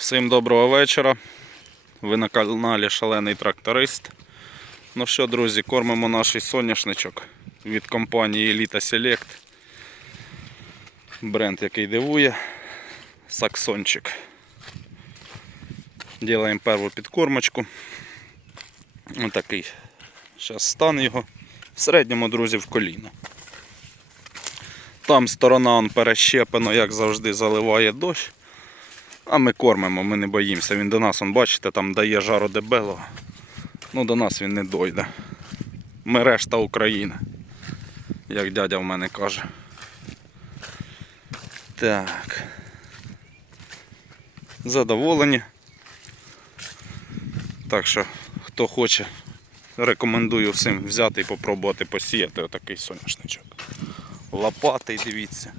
Всім доброго вечора. Ви на каналі Шалений Тракторист. Ну що, друзі, кормимо наш соняшничок від компанії Elita Select. Бренд, який дивує. Саксончик. Ділаємо перву підкормочку. Отакий. Зараз стан його. В середньому, друзі, в коліно. Там сторона он перещеплена, як завжди, заливає дощ. А ми кормимо, ми не боїмося. Він до нас, он, бачите, там дає жару дебелого. Ну до нас він не дойде. Ми решта України, як дядя в мене каже. Так. Задоволені. Так що, хто хоче, рекомендую всім взяти і попробувати посіяти отакий соняшничок. Лопатий, дивіться.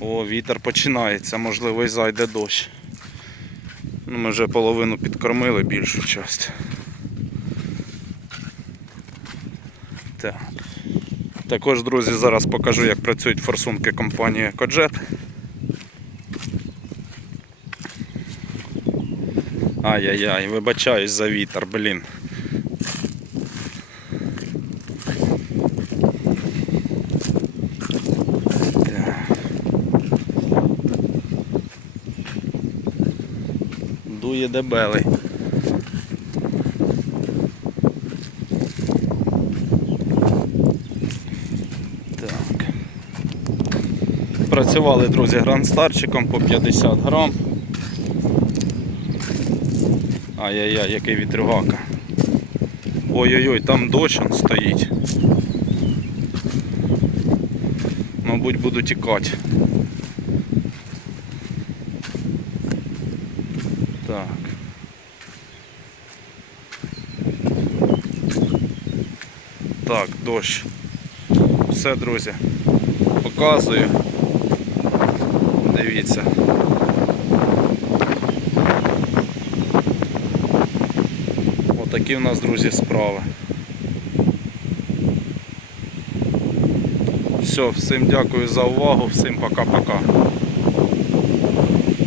О, вітер починається, можливо і зайде дощ. Ну, ми вже половину підкормили більшу частину. Так. Також, друзі, зараз покажу, як працюють форсунки компанії Коджет. Ай-яй-яй, вибачаюсь за вітер, блін. Так. Дує дебелий. Так. Працювали, друзі, грандстарчиком по 50 грам. Ай-яй-яй, який вітрюгака. Ой-ой-ой, там дощ стоїть. Мабуть, буду тікати. Так. Так, дощ. Все, друзі. Показую. Дивіться. Отакі в нас, друзі, справи. Все, всім дякую за увагу, всім пока-пока.